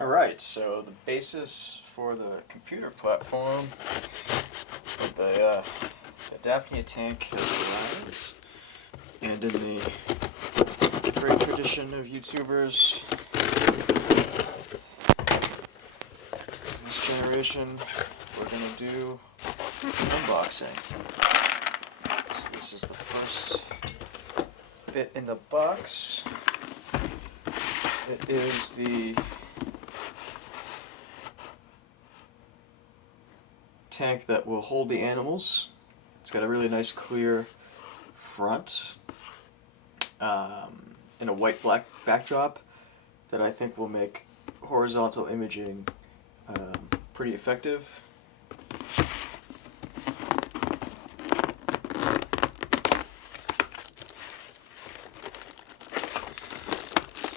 Alright, so the basis for the computer platform for the Daphnia tank has arrived, and in the great tradition of YouTubers in this generation, we're going to do unboxing. So this is the first bit in the box. It is the tank that will hold the animals. It's got a really nice clear front and a white-black backdrop that I think will make horizontal imaging pretty effective.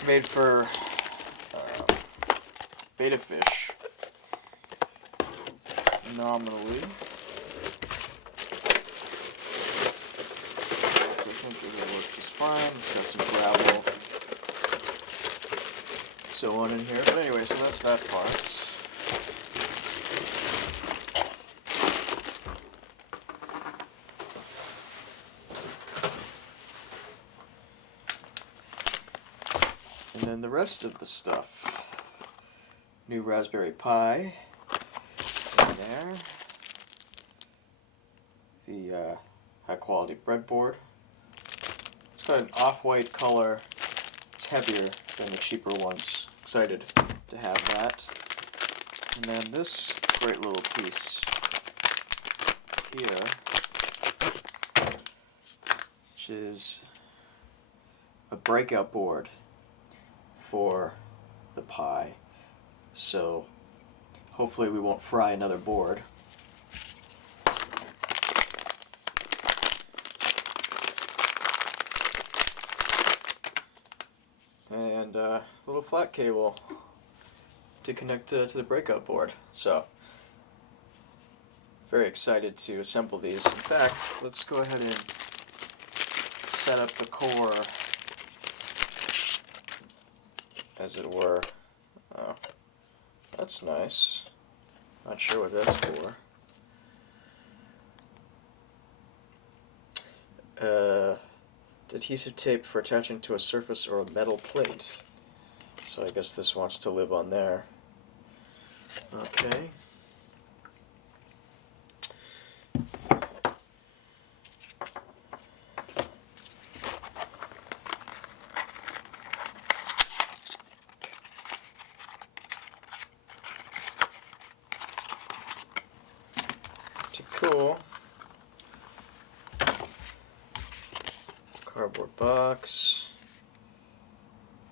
Made for beta fish, nominally. I think it will work just fine. It's got some gravel, so on in here. But anyway, so that's that part. And then the rest of the stuff. New Raspberry Pi in there. The high quality breadboard. It's got an off-white color. It's heavier than the cheaper ones. Excited to have that. And then this great little piece here, which is a breakout board for the Pi. So hopefully we won't fry another board. And a little flat cable to connect to the breakout board. So very excited to assemble these. In fact, let's go ahead and set up the core, as it were. Oh, that's nice. Not sure what that's for. Adhesive tape for attaching to a surface or a metal plate. So I guess this wants to live on there. Okay. Cool. Cardboard box.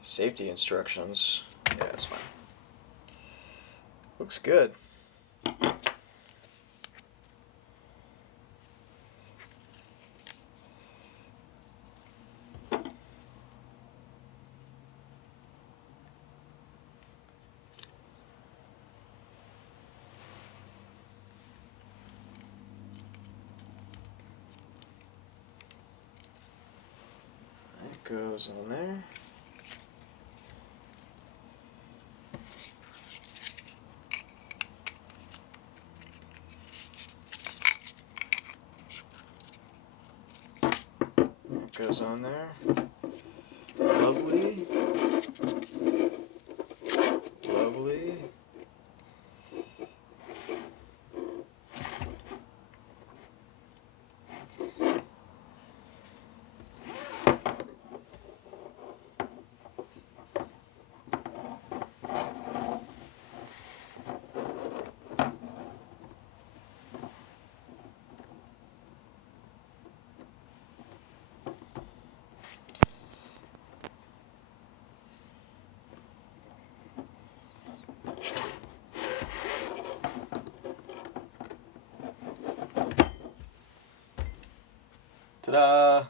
Safety instructions. Yeah, that's fine. Looks good. Goes on there. It goes on there. Lovely. Lovely. Ta-da!